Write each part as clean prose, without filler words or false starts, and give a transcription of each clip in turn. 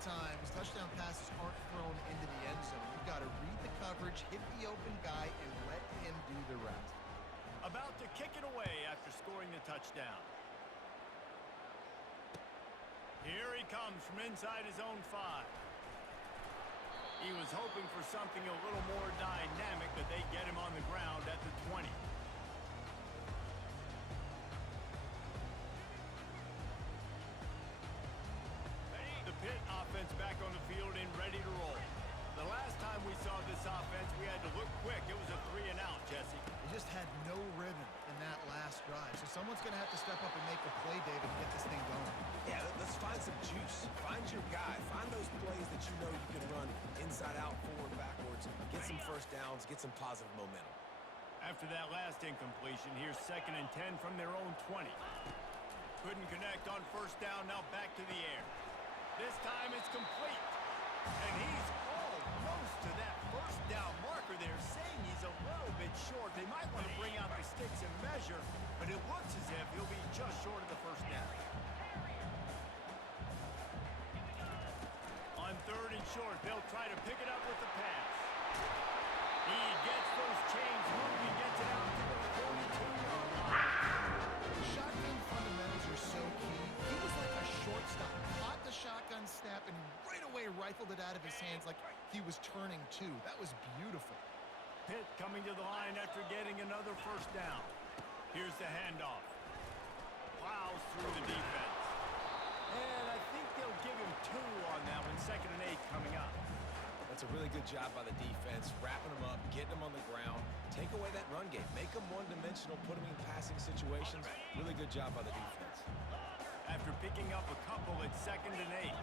of times, touchdown passes aren't thrown into the end zone. You've got to read the coverage, hit the open guy, and let him do the rest. About to kick it away after scoring the touchdown. Here he comes from inside his own 5. He was hoping for something a little more dynamic, but they get him on the ground at the 20. The Pitt offense back on the field and ready to roll. The last time we saw this offense, we had to look quick. It was a 3-and-out, Jesse. They just had no rhythm in that last drive. So someone's going to have to step up and make a play, David, and get this thing going. Yeah, let's find some juice. Find your guy. Find those plays that you know you can run inside out, forward, backwards. Get some first downs. Get some positive momentum. After that last incompletion, here's 2nd and 10 from their own 20. Couldn't connect on first down. Now back to the air. This time it's complete. And he's almost to that first down marker there, saying he's a little bit short. They might want to bring out the sticks and measure, but it looks as if he'll be just short of the first down. On 3rd and short, they'll try to pick it up with the pass. He gets those chains moving, gets it out to the 42-yard line. Shotgun fundamentals are so key. He was like a shortstop. Caught the shotgun snap and right away rifled it out of his hands like he was turning two. That was beautiful. Pitt coming to the line after getting another first down. Here's the handoff. Plows through the defense. And I think they'll give him 2 on that one. 2nd and 8 coming up. That's a really good job by the defense, wrapping them up, getting them on the ground. Take away that run game. Make them one-dimensional, put them in passing situations. Really good job by the defense. After picking up a couple at 2nd and 8.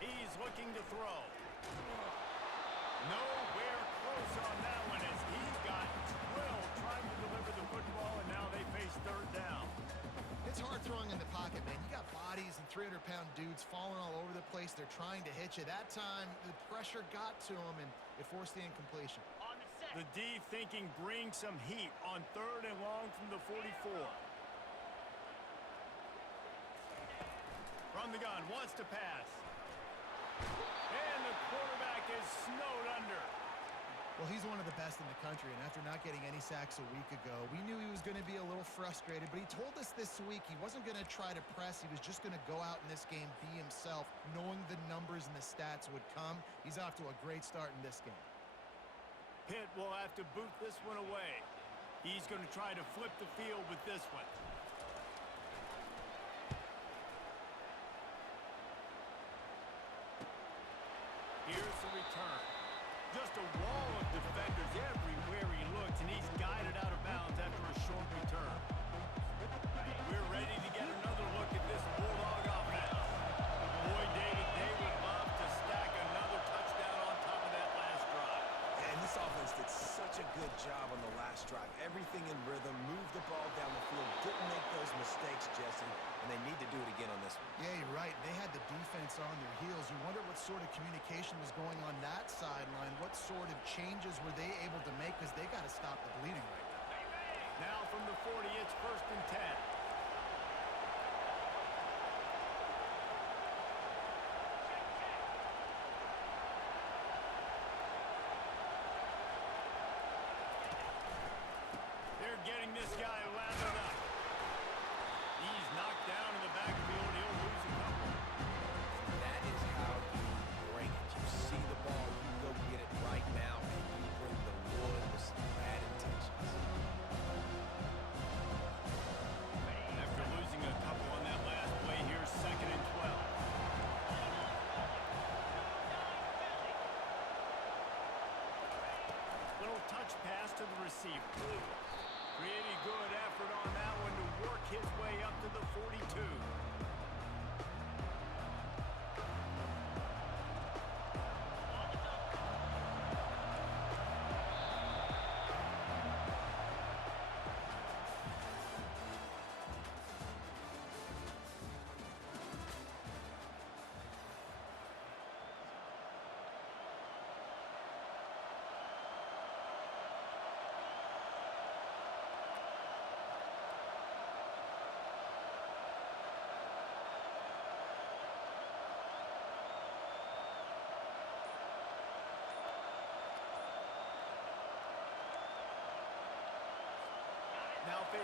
He's looking to throw. Nowhere close on that one as he got drilled trying to deliver the football, and now they face 3rd down. It's hard throwing in the pocket, man. You got bodies and 300-pound dudes falling all over the place. They're trying to hit you. That time, the pressure got to him, and it forced the incompletion. The D thinking bring some heat on 3rd and long from the 44. From the gun, wants to pass. And the quarterback is snowed under. Well, he's one of the best in the country, and after not getting any sacks a week ago, we knew he was going to be a little frustrated, but he told us this week he wasn't going to try to press. He was just going to go out in this game, be himself, knowing the numbers and the stats would come. He's off to a great start in this game. Pitt will have to boot this one away. He's going to try to flip the field with this one. Here's the return. Just a wall of defenders everywhere he looks, and he's guided out of bounds after a short return. We're ready to get another look at this Bulldog offense. Boy, David, they would love to stack another touchdown on top of that last drive. And this offense did such a good job on the last drive. Everything in rhythm, moved the ball down the field, didn't make those mistakes, Jesse, and they need to do it again on this one. Yeah, you're right. They had the defense on their heels. You wonder what sort of communication was going on that sideline. What sort of changes were they able to make, because they got to stop the bleeding right now. Now from the 40, it's 1st and 10. They're getting this guy lathered up. He's knocked down in the backfield. He'll lose a couple. That is how you bring it. You see the ball, you go get it right now, and you bring the wood with some bad intentions. After losing a couple on that last play, here's 2nd and 12. Little touch pass to the receiver. Pretty good effort on that one to work his way up to the 42.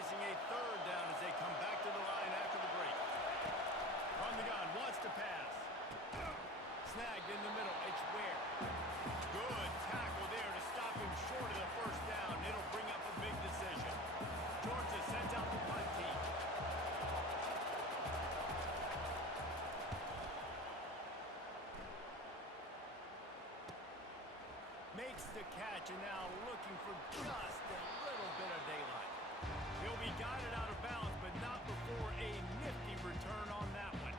facing a third down as they come back to the line after the break. From the gun, wants to pass. Snagged in the middle. It's Ware. Good tackle there to stop him short of the first down. It'll bring up a big decision. Georgia sends out the punt team. Makes the catch and now looking for just a little bit of daylight. He'll be guided out of bounds, but not before a nifty return on that one.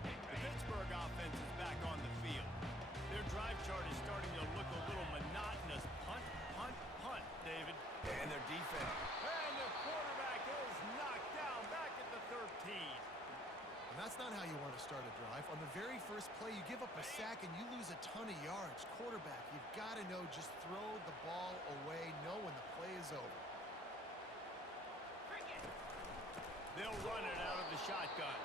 The Pittsburgh offense is back on the field. Their drive chart is starting to look a little monotonous. Punt, punt, punt, David. And their defense. And the quarterback is knocked down back at the 13. And that's not how you want to start a drive. On the very first play, you give up a sack and you lose a ton of yards. Quarterback, you've got to know, just throw the ball away, know when the play is over. They'll run it out of the shotgun.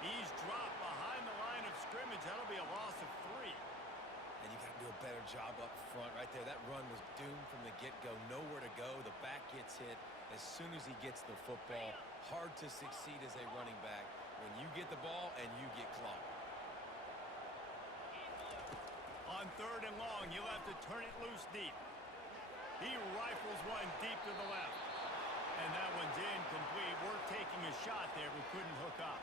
He's dropped behind the line of scrimmage. That'll be a loss of 3. And you got to do a better job up front right there. That run was doomed from the get-go. Nowhere to go. The back gets hit as soon as he gets the football. Hard to succeed as a running back when you get the ball and you get clocked. On third and long, you'll have to turn it loose deep. He rifles one deep to the left. And that one's incomplete. We're taking a shot there, but couldn't hook up.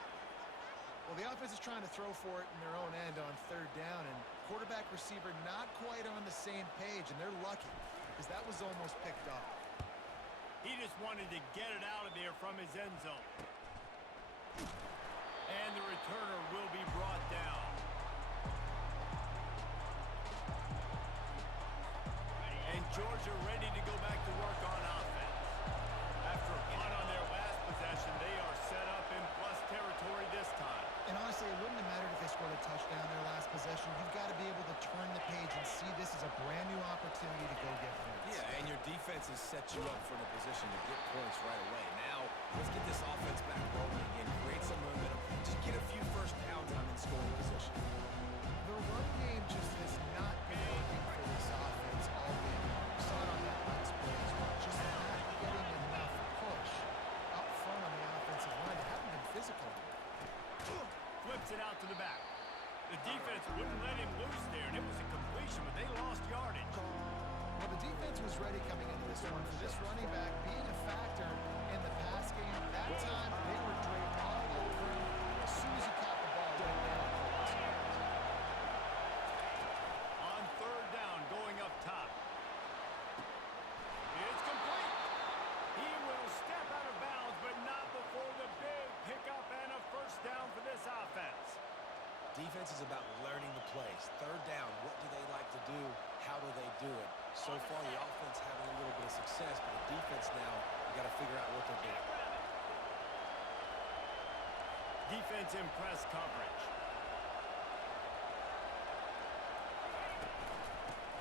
Well, the offense is trying to throw for it in their own end on third down, and quarterback receiver not quite on the same page, and they're lucky because that was almost picked up. He just wanted to get it out of there from his end zone. And the returner will be brought down. And Georgia ready to go back to work on offense. After a punt on their last possession, they are set up in plus territory this time. And honestly, it wouldn't have mattered if they scored a touchdown their last possession. You've got to be able to turn the page and see this as a brand new opportunity to go get points. Yeah, and your defense has set you up for a position to get points right away. Now, let's get this offense back rolling and create some momentum. Just get a few first downs and I'm in scoring position. The run game just has not been working for this offense all game long. We saw it on that last play as well. Just not getting enough push up front on the offensive line. They haven't been physical. Flips it out to the back. The defense wouldn't let him loose there, and it was a completion, but they lost yardage. Well, the defense was ready coming into this one for this running back being a factor in the pass game. That time, they were draped all over him. As soon as he caught the ball, went down. On third down, going up top. It's complete. He will step out of bounds, but not before the big pickup and a first down for this offense. Defense is about learning the plays. Third down, what do they like to do? How do they do it? So far, the offense having a little bit of success, but the defense now, you got to figure out what they're doing. Defense in press coverage.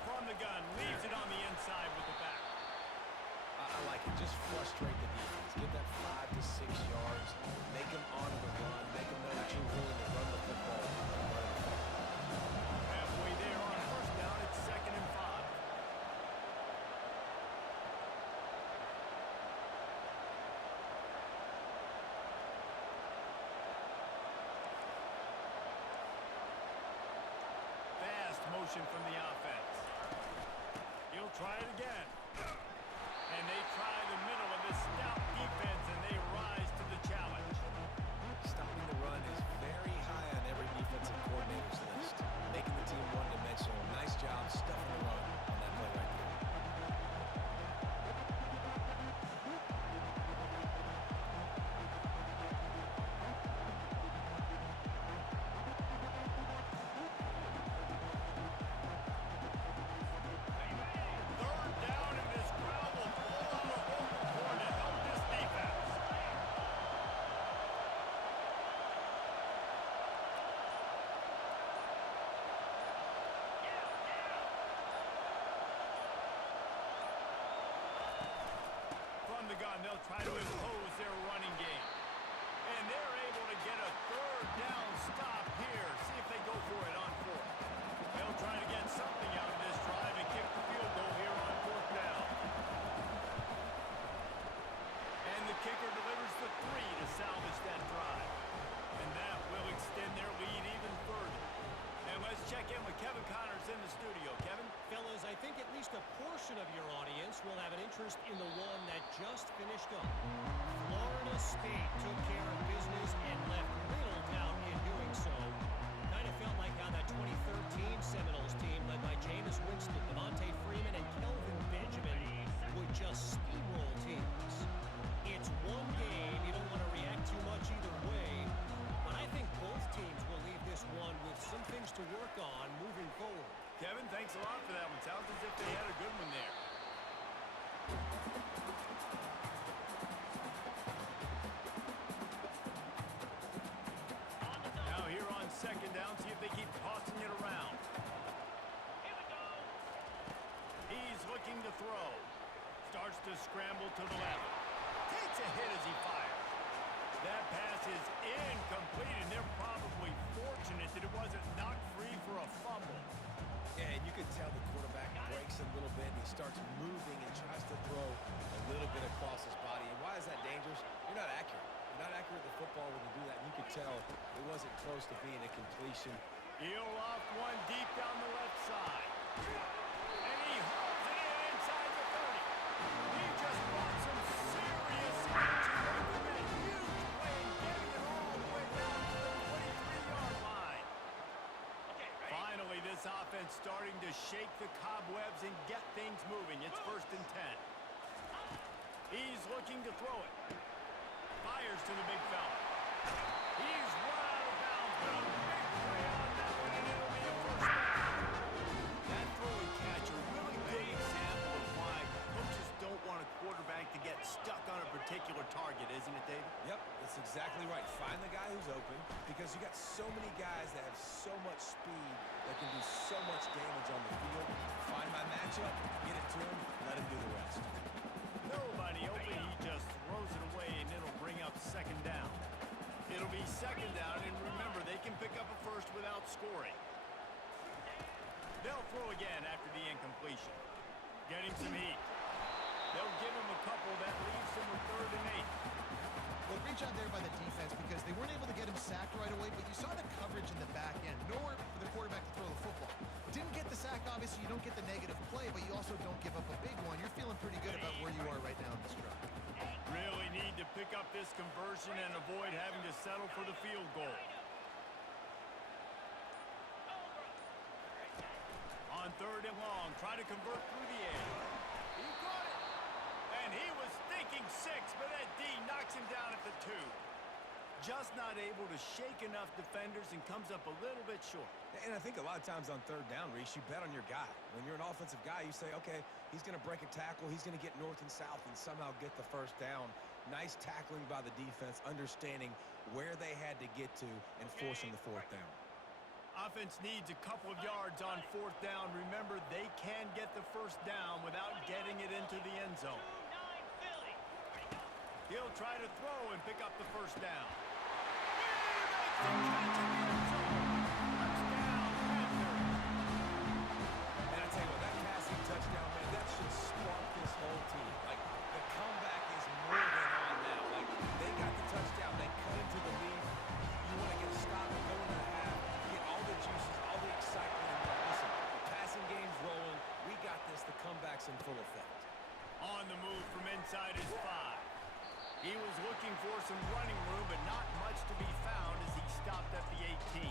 From the gun, leaves it on the inside with the back. I like it. Just frustrate the defense. Get that 5 to 6 yards. Make them honor the run. Make them know that you're willing to run the football. Halfway there on first down, it's 2nd and 5. Fast motion from the offense. He'll try it again. And they try the middle of this stout defense, and they rise to the challenge. Stopping the run is very high on every defensive coordinator's list. Making the team one-dimensional. Nice job stuffing the run on that play right there. Third down, and this crowd will pull on the vocal cord to help this defense. From the gun, they'll try to impose their running game. And they're able to get a third down stop here. See if they go for it on 4th. He'll try to get something out of this drive and kick the field goal here on 4th down. And the kicker delivers the 3 to salvage that drive. And that will extend their lead even further. And let's check in with Kevin Connors in the studio. Kevin? Fellas, I think at least a portion of your audience will have an interest in the one that just finished up. Florida State took care of business and left little doubt in doing so. Kind of felt like how that 2013 Seminoles team led by Jameis Winston, Devontae Freeman, and Kelvin Benjamin would just steamroll teams. It's one game. You don't want to react too much either way. But I think both teams will leave this one with some things to work on moving forward. Kevin, thanks a lot for that one. Sounds as if they had a good one there. Now here on 2nd down, see if they keep tossing it around. He's looking to throw. Starts to scramble to the left. Takes a hit as he fires. That pass is incomplete, and they're probably fortunate that it wasn't knocked free for a fumble. Yeah, and you can tell the quarterback breaks a little bit, and he starts moving and tries to throw a little bit across his body. And why is that dangerous? You're not accurate. You're not accurate with the football when you do that. And you could tell it wasn't close to being a completion. He'll off one deep down the left side. And he hauls it in inside the 30. He just brought some serious energy making that huge play and getting it all the way down to the 23-yard line. Finally, this offense starting to shake the cobwebs and get things moving. It's 1st and 10. He's looking to throw it. Fires to the big fella. He's run out of bounds, but a big play on that one, and it'll be a 1st down. That throw and catch, a really good example of why coaches don't want a quarterback to get stuck on a particular target, isn't it, David? Yep, that's exactly right. Find the guy who's open, because you got so many guys that have so much speed that can do so much damage on the field. Find my matchup, get it to him, let him do the rest. Nobody open, he just throws it away, and it'll bring up 2nd down. It'll be 2nd down, and remember, they can pick up a first without scoring. They'll throw again after the incompletion. Getting some heat. They'll give him a couple that leaves him with 3rd and 8. Well, great job there by the defense because they weren't able to get him sacked right away, but you saw the coverage in the back end. Nowhere for the quarterback to throw the football. Didn't get the sack, obviously. You don't get the negative play, but you also don't give up a big one. You're feeling pretty good about where you are right now in this drive. Really need to pick up this conversion and avoid having to settle for the field goal. On 3rd and long, try to convert through the air. He got it. And he was thinking 6, but that D knocks him down at the 2. Just not able to shake enough defenders and comes up a little bit short. And I think a lot of times on 3rd down, Reese, you bet on your guy. When you're an offensive guy, you say, okay, he's going to break a tackle, he's going to get north and south and somehow get the 1st down. Nice tackling by the defense, understanding where they had to get to and forcing the 4th down. Offense needs a couple of yards on 4th down. Remember, they can get the 1st down without getting it into the end zone. He'll try to throw and pick up the 1st down. He makes the catch in the end zone. Touchdown, Panthers. And I tell you what, that passing touchdown, man, that should spark this whole team. Like, the comeback is more than on now. Like, they got the touchdown. They cut into the lead. You want to get a stop and go into the half, get all the juices, all the excitement. And listen, the passing game's rolling. We got this. The comeback's in full effect. On the move from inside his 5. He was looking for some running room, but not much to be found as he stopped at the 18.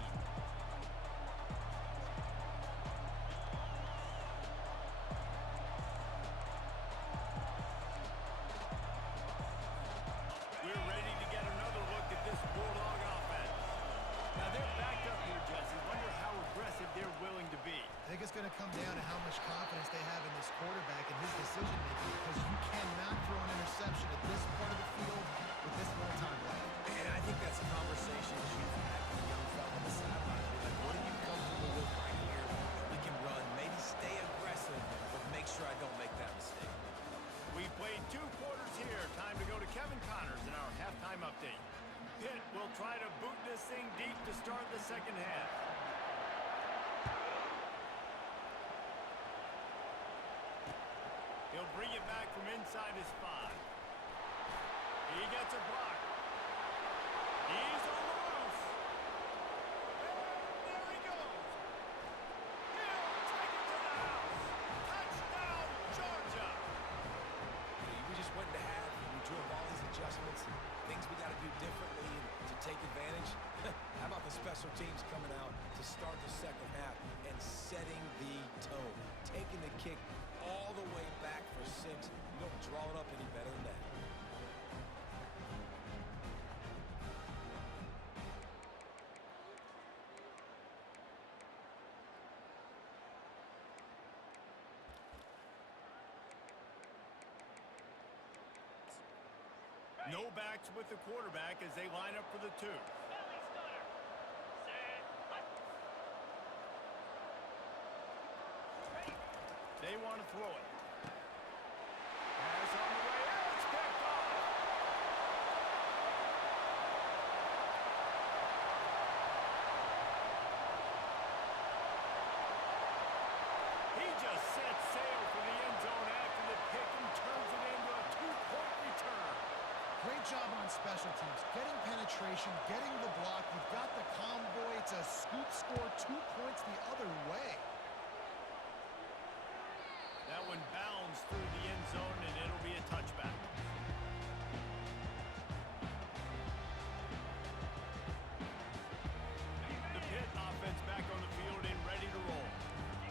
We're ready to get another look at this Bulldog offense. Now they're backed up here, Jesse. Wonder how aggressive they're willing to be. I think it's going to come down to how much confidence they have in this quarterback and his decision-making because you cannot throw an interception at this part of the field with this little time left. And I think that's a conversation that you've had with the young fella on the sideline. Be like, what are you comfortable with right here that we can run? Maybe stay aggressive, but make sure I don't make that mistake. We played 2 quarters here. Time to go to Kevin Connors in our halftime update. Pitt will try to boot this thing deep to start the 2nd half. He'll bring it back from inside his 5. He gets a block. He's on the loose. And there he goes. He'll take it to the house. Touchdown, Georgia. We just went into half, and we drew up all these adjustments, and things we got to do differently to take advantage. How about the special teams coming out to start the second half and setting the tone, taking the kick all the way back for 6. You don't draw it up any better than that. No backs with the quarterback as they line up for the 2. They want to throw it. Pass on the way out. It's picked off. He just sets sail for the end zone after the pick and turns it into a 2-point return. Great job on special teams. Getting penetration, getting the block. You've got the convoy. It's a scoop score, 2 points the other way. That one bounds through the end zone, and it'll be a touchback. The Pitt offense back on the field and ready to roll.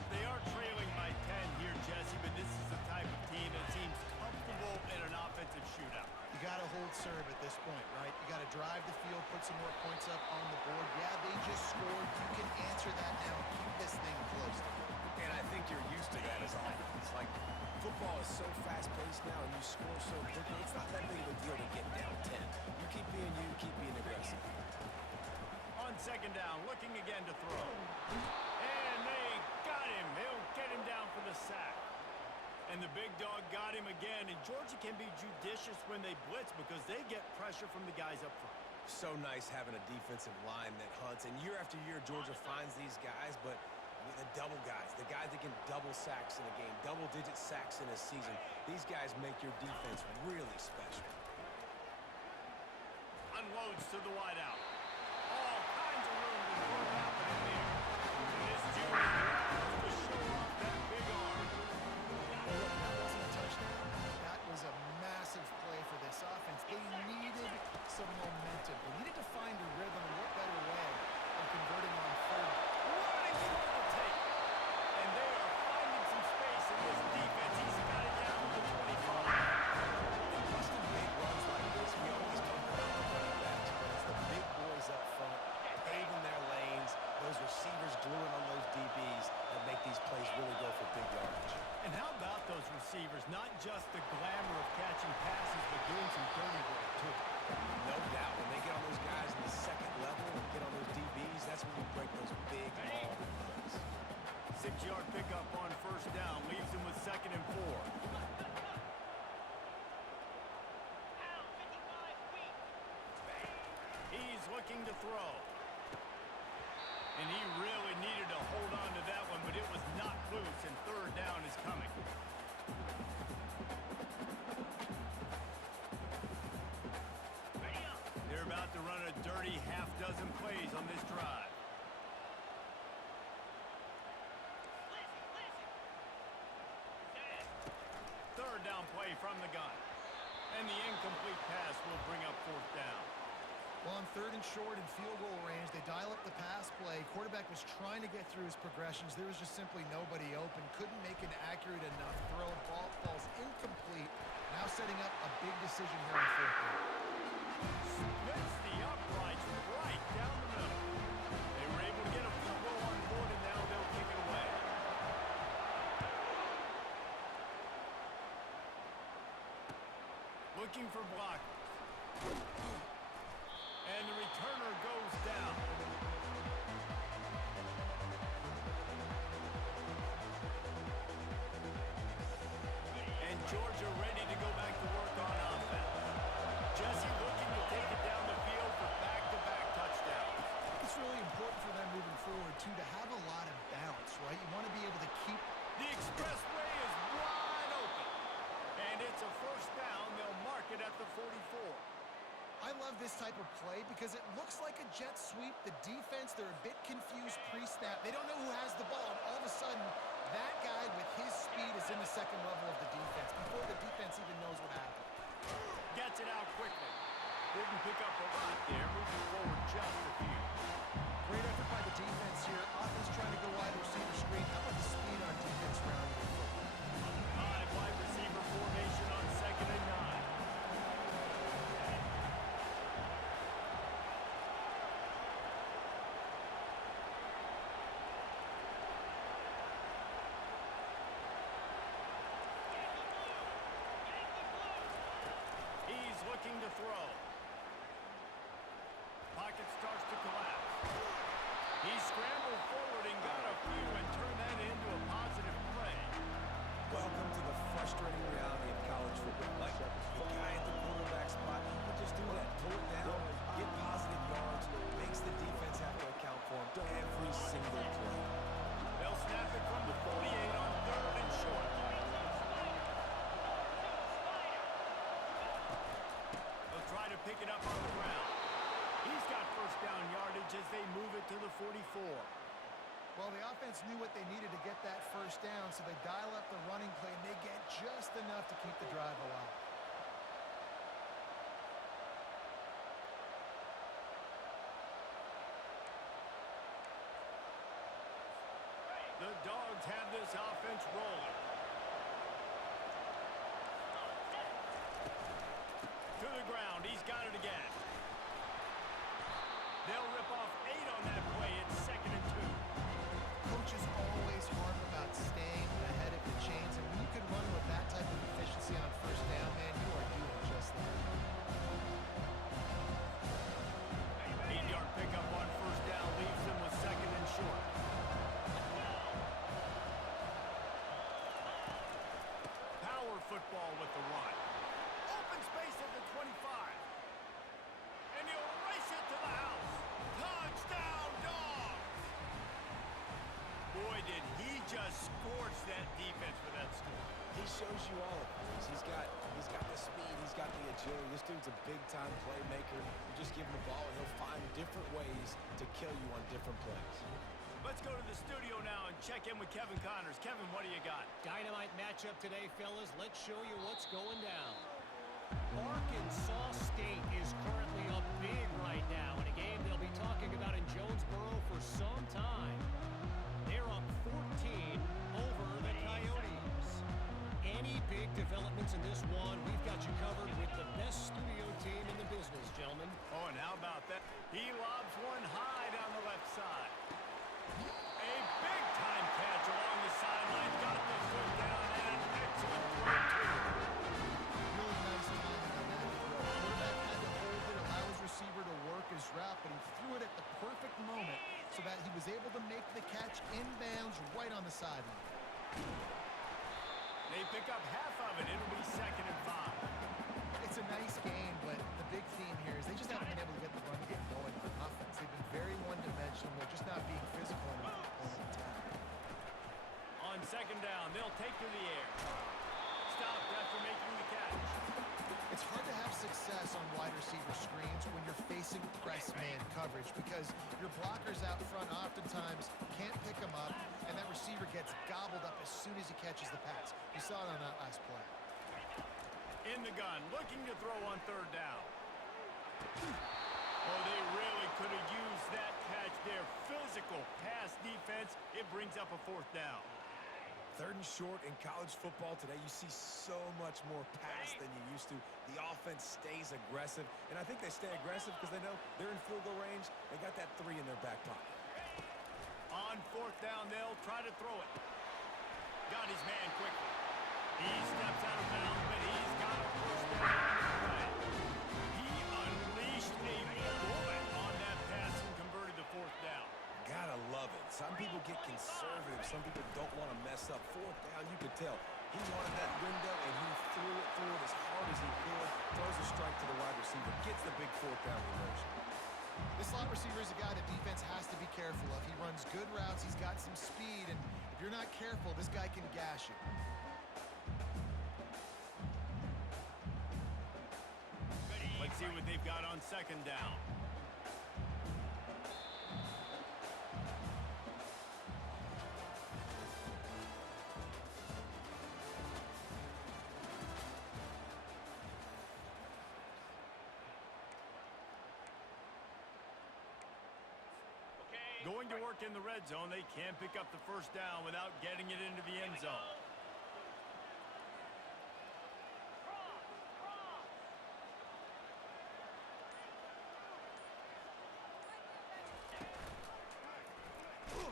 They are trailing by 10 here, Jesse, but this is the type of team that seems comfortable in an offensive shootout. You got to hold serve at this point, right? You got to drive the field, put some more points up on the board. Yeah, they just scored. You can answer that now. Keep this thing close. And I think you're used to that as offense. Like, football is so fast-paced now, and you score so quickly. It's not that big of a deal to get down 10. You keep being aggressive. On second down, looking again to throw. And they got him. He'll get him down for the sack. And the big dog got him again. And Georgia can be judicious when they blitz because they get pressure from the guys up front. So nice having a defensive line that hunts. And year after year, Georgia finds these guys, but the double guys, the guys that can double sacks in a game, double-digit sacks in a season, these guys make your defense really special. Unloads to the wideout. All kinds of room to throw it out in there. And this junior to show off that big arm. Well, look, that wasn't a touchdown. That was a massive play for this offense. They needed some momentum. They needed to find a rhythm. And what better way of converting on 3rd? Running through the tape. And they are finding some space in this defense. He's got it down to the 25. And busting big runs like this, we always talk about the running backs, but it's the big boys up front, paving their lanes, those receivers gluing on those DBs that make these plays really go for big yardage. And how about those receivers? Not just the glamour of catching passes, but doing some dirty work, too. No doubt, when they get on those guys in the second level and get on those DBs, that's when you break those big, long runs. 6-yard pickup on first down. Leaves him with 2nd and 4. He's looking to throw. And he really needed to hold on to that one, but it was not loose, and 3rd down is coming. They're about to run a dirty half-dozen plays on this drive. Third down play from the gun. And the incomplete pass will bring up 4th down. Well, on 3rd and short and field goal range, they dial up the pass play. Quarterback was trying to get through his progressions. There was just simply nobody open. Couldn't make an accurate enough throw. Ball falls incomplete. Now setting up a big decision here on 4th down. Splits the uprights right down the middle. They were able to get a field goal on board, and now they'll kick it away. Looking for blockers. And the returner goes down. And Georgia ready to go back to work on offense. Jesse looking to take it down the field for back-to-back touchdowns. It's really important for them moving forward, too, to have a lot of bounce, right? You want to be able to keep... The expressway is wide open. a first down. They'll mark it at the 44. I love this type of play because it looks like a jet sweep. The defense, they're a bit confused pre-snap. They don't know who has the ball, and all of a sudden, that guy with his speed is in the second level of the defense before the defense even knows what happened. Gets it out quickly. Didn't pick up a lot there, moving forward just a few. Great effort by the defense here. Offense trying to go wide receiver screen. How about the speed on defense rounding it? 5 wide receiver formation on 2nd and 9. He's looking to throw. Pocket starts to collapse. He scrambled forward and got a few and turned that into a positive play. Welcome to the frustrating reality of college football. Like, the guy at the quarterback spot, he'll just do that. Pull it down, get positive yards, makes the defense have to account for him every single play. They'll snap it from the 48 on 3rd and short. They'll try to pick it up on the ground. He's got first down yardage as they move it to the 44. Well, the offense knew what they needed to get that first down, so they dial up the running play, and they get just enough to keep the drive alive. The Dogs have this offense rolling. To the ground. He's got it again. They'll rip off 8 on that play. It's 2nd and 2. Coaches always harp about staying ahead of the chains, and when you can run with that type of efficiency on first down, man, you are doing just that. 8-yard pickup on first down leaves them with 2nd and short. Power football with the run. Open space at the 25. And he'll race it to the house. Touchdown, Dogs! Boy, did he just scorch that defense for that score. He shows you all of it. He's got the speed, he's got the agility. This dude's a big-time playmaker. You just give him the ball, and he'll find different ways to kill you on different plays. Let's go to the studio now and check in with Kevin Connors. Kevin, what do you got? Dynamite matchup today, fellas. Let's show you what's going down. Arkansas State is currently up big right now in a game they'll be talking about in Jonesboro for some time. They're up 14 over the Coyotes. Any big developments in this one, we've got you covered with the best studio team in the business, gentlemen. Oh, and how about that? He lobs one high down the left side. A big-time catch along the sideline. Got the foot down and an excellent throw, too. Really nice timing on that throw. Quarterback had to hold it, allow his receiver to work his route, but he threw it at the perfect moment so that he was able to make the catch inbounds right on the sideline. They pick up half of it. It'll be 2nd and 5. It's a nice game, but the big theme here is they just haven't been able to get the run game going on offense. They've been very one-dimensional. They're just not being physical enough to pull an attack. On 2nd down, they'll take to the air. Stopped after making the catch. It's hard to have success on wide receiver screens when you're facing press man coverage because your blockers out front oftentimes can't pick them up, and that receiver gets gobbled up as soon as he catches the pass. You saw it on that last play. In the gun, looking to throw on 3rd down. Oh, they really could have used that catch there. Physical pass defense. It brings up a 4th down. 3rd and short in college football today. You see so much more pass than you used to. The offense stays aggressive, and I think they stay aggressive because they know they're in field goal range. They got that 3 in their back pocket. On 4th down, they'll try to throw it. Got his man quickly. He steps out of bounds, but he's got a first down on the play. He unleashed a bullet on that pass and converted the 4th down. Gotta love it. Some people get conservative. Some people don't want to mess up. 4th down, you could tell. He wanted that window, and he threw it as hard as he could. Throws a strike to the wide receiver. Gets the big 4th down conversion. This slot receiver is a guy the defense has to be careful of. He runs good routes. He's got some speed, and if you're not careful, this guy can gash you. they've got on second down. Going to work in the red zone, they can't pick up the first down without getting it into the end zone.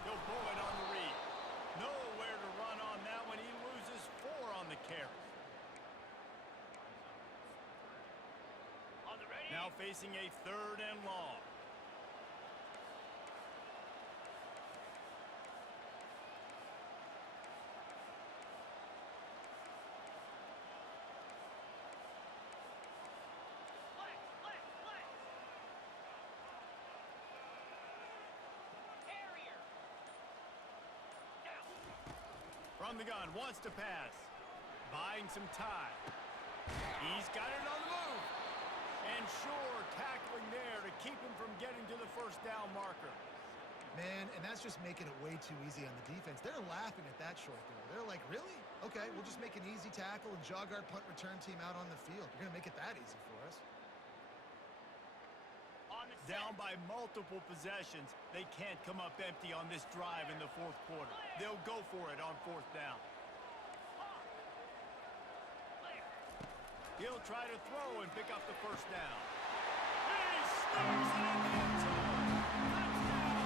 He'll pull it on the read. Nowhere to run on that one. He loses 4 on the carry. Now facing a 3rd and long. From the gun, wants to pass. Buying some time. He's got it on the move. And sure, tackling there to keep him from getting to the first down marker. Man, and that's just making it way too easy on the defense. They're laughing at that short throw. They're like, really? Okay, we'll just make an easy tackle and jog our punt return team out on the field. You're going to make it that easy for us. Down by multiple possessions. They can't come up empty on this drive in the 4th quarter. They'll go for it on 4th down. He'll try to throw and pick up the first down. He snoops it in the end zone. Touchdown.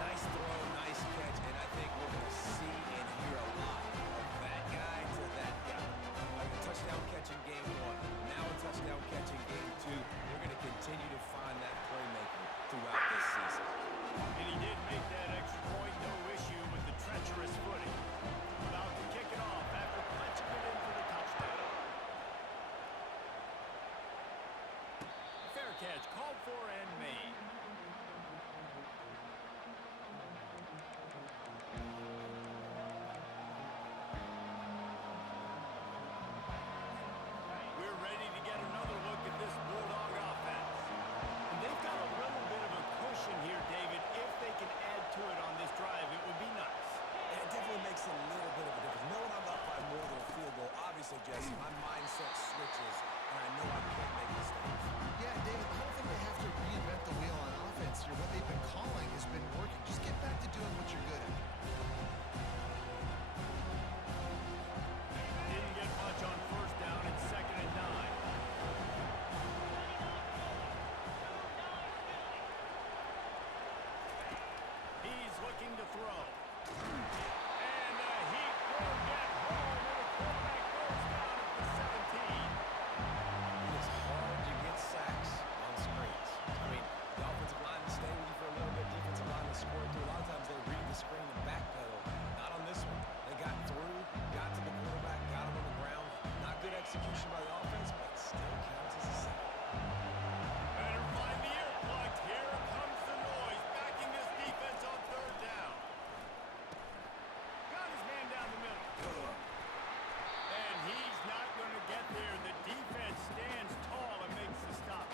Nice throw, nice catch, and I think we're going to see and hear a lot of that guy to that guy. Like a touchdown catch in game 1, now a touchdown catch in game 2. They're going to continue to find that playmaker throughout this season. And he did make that extra point, no issue with the treacherous footing. About to kick it off after punching it in for the touchdown. Fair catch, called for and made. We're ready to get another look at this Bulldog offense. And they've got a little bit of a cushion here, David. If they can add to it on this drive, it would be nice. And it definitely makes a little bit of a difference. Knowing I'm up by more than a field goal, obviously, Jesse, my mindset switches, and I know I can't make mistakes. Yeah, David, I don't think they have to reinvent the wheel on offense here. What they've been calling has been working. Just get back to doing what you're good at. Didn't get much on first down and 2nd and 9. He's looking to throw. And the Heat will get home, and the quarterback goes down at the 17. It is hard to get sacks on screens. I mean, the offensive line will stay with you for a little bit. Defensive line will score through. A lot of times they read the screen and backpedal. Not on this one. They got through, got to the quarterback, got him on the ground. Not good execution by the offense, but still counts as a sack. Better find the ear plugs. Here comes the noise, backing this defense on 3rd down. Got his man down the middle. And he's not going to get there. The defense stands tall and makes the stop.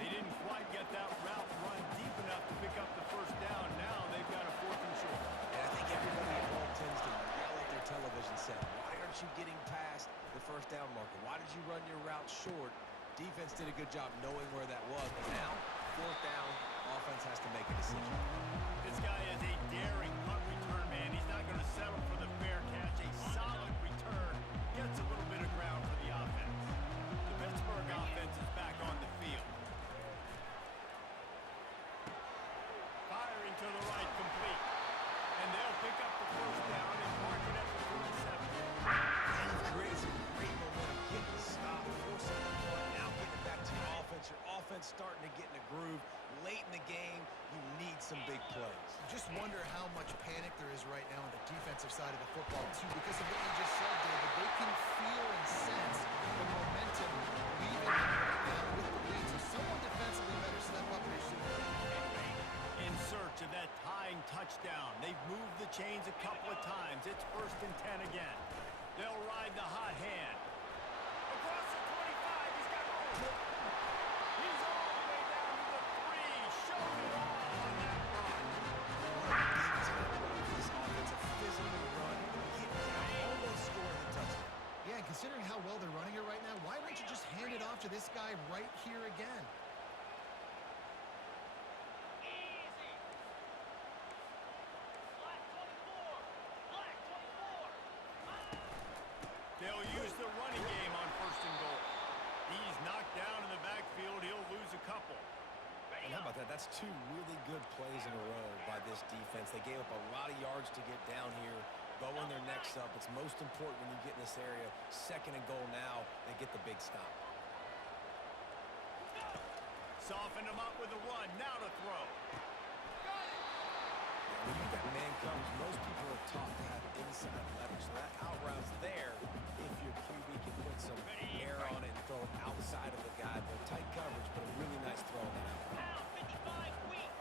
They didn't quite get that route run deep enough to pick up the first down. Now they've got a 4th and short. And I think everybody at home tends to yell at their television set. Why aren't you getting past the first down marker? Why did you run your route short? Defense did a good job knowing where that was. But now, 4th down, offense has to make a decision. This guy is a daring punt return man. He's not going to settle for the fair catch. A solid return. Gets a little bit of ground for the offense. The Pittsburgh offense is back on the field. Firing to the right, complete. And they'll pick up the first down and mark it at the 47. You've created some great momentum, getting the stop, forcing the punt, now getting it back to your offense. Your offense starting to get in a groove. Late in the game, you need some big plays. Just wonder how much panic there is right now on the defensive side of the football, too, because of what you just said, David. They can feel and sense the momentum leaving them right now with the lead. So someone defensively better step up and issue. In search of that tying touchdown. They've moved the chains a couple of times. It's 1st and 10 again. They'll ride the hot hand. Across the 25, he's got considering how well they're running it right now, why don't you just hand it off to this guy right here again? They'll use the running game on first and goal. He's knocked down in the backfield. He'll lose a couple. And how about that? That's two really good plays in a row by this defense. They gave up a lot of yards to get down here, bowing their necks up. It's most important when you get in this area. Second and goal now, they get the big stop. Soften him up with a run. Now to throw. When you got man coverage, most people are taught to have inside leverage. So that out route's there if your QB can put some air on it and throw it outside of the guy. But tight coverage, but a really nice throw on that out route.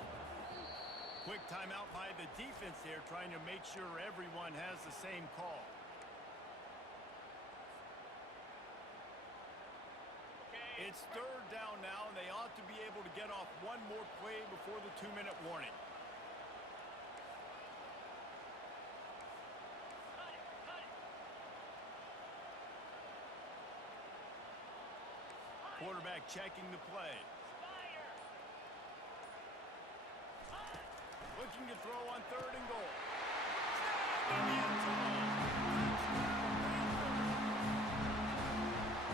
Quick timeout by the defense there, trying to make sure everyone has the same call. It's third down now, and they ought to be able to get off one more play before the 2-minute warning. Quarterback checking the play. Looking to throw on third and goal. In the end zone.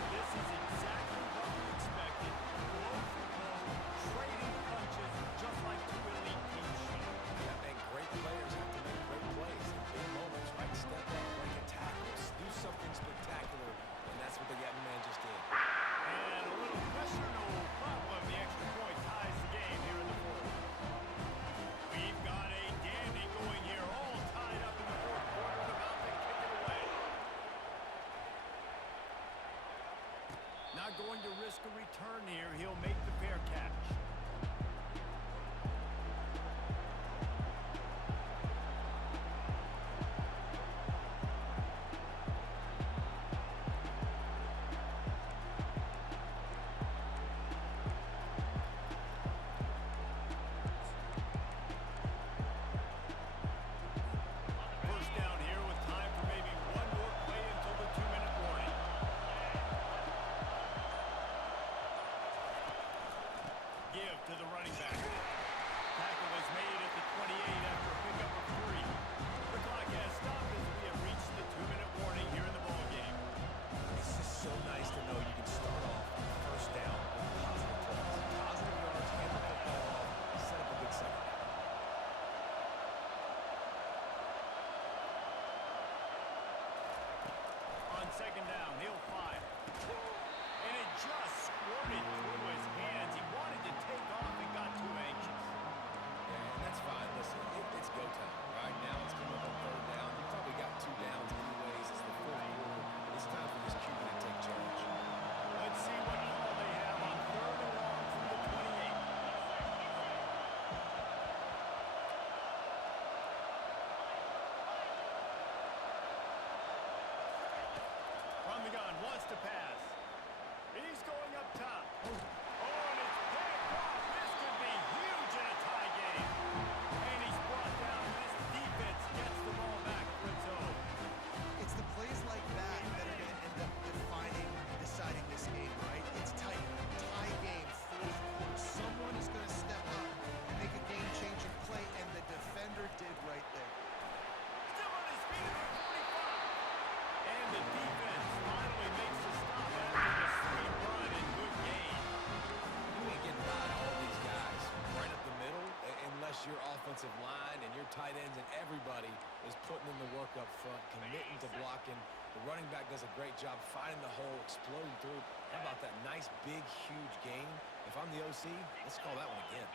This is exactly what we expected. Blow for blow, trading punches, just like two elite teams should. Yeah, and great players have to make great plays in big moments, right? Step up, break a tackle, do something spectacular, and that's what the Yeti man just did. And a little pressure, no problem. The extra point ties the game here in the fourth. We've got a dandy going here, all tied up in the fourth quarter and about to kick it away. Not going to risk a return here. He'll make the fair catch. To the running back. Tackle is made at the 28 after a pickup of 3. The clock has stopped as we have reached the 2-minute warning here in the ballgame. This is so nice to know you can start off first down with positive plays. Positive yards, hand the football off, set up a good second down. On second down, he'll fire. And it just squirted through his hands. He wanted to take off and got too anxious. Yeah, and that's fine. Listen, it's go time. Right now, it's coming up on third down. You probably got 2 downs anyways. It's the fourth quarter. It's time for this QB to take charge. Let's see what call they have on third and long from the 28. From the gun, wants to pass. He's going up top. Oh, and it's picked off. This could be huge in a tie game. And he's brought down. This defense gets the ball back for its own. It's the plays like that that are going to end up deciding this game, right? It's tight. Tie game, fourth quarter. Someone is going to step up and make a game-changing play, and the defender did right there. Still on his feet at the 45. And the defense finally makes the stop after the sweet run and good game. You ain't getting by all these guys right up the middle unless your offensive line and your tight ends and everybody is putting in the work up front, committing to blocking. The running back does a great job finding the hole, exploding through. How about that nice, big, huge game? If I'm the OC, let's call that one again.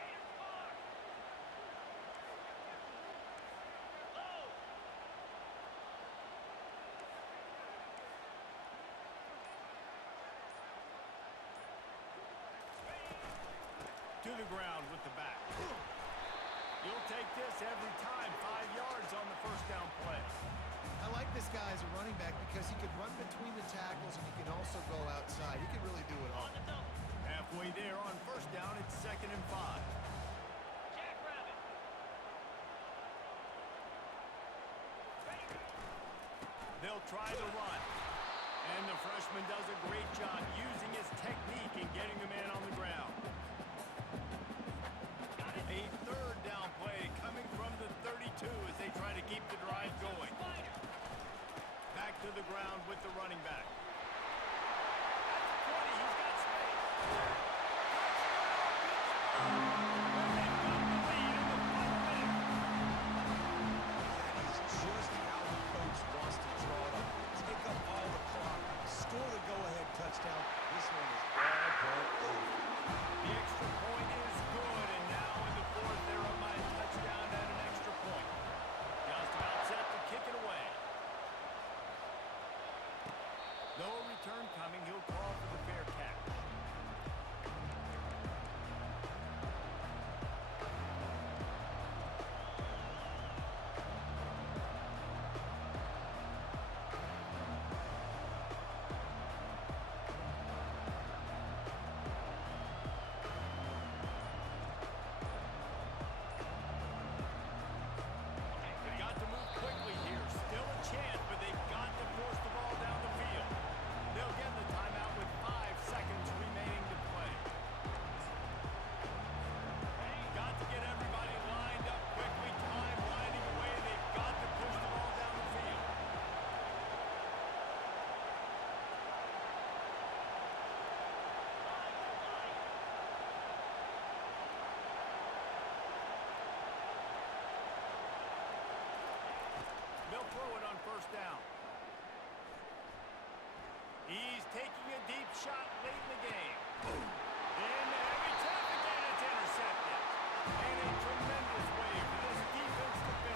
To the ground with the back. You'll take this every time. 5 yards on the first down play. I like this guy as a running back because he can run between the tackles and he can also go outside. He can really do it all. Halfway there on first down, it's 2nd and 5. They'll try the run. And And the freshman does a great job using his technique and getting the man on the ground. A third down play coming from the 32 as they try to keep the drive going. Back to the ground with the running back. At the 20, he's got space. They've got the lead in the 5 minutes. That is just how the coach wants to draw it up. Take up all the clock, score the go-ahead touchdown. This one is all but over. The extra point is good, and now in the fourth, they're up by a touchdown and an extra point. Just about set to kick it away. No return coming. He'll call for the fair catch.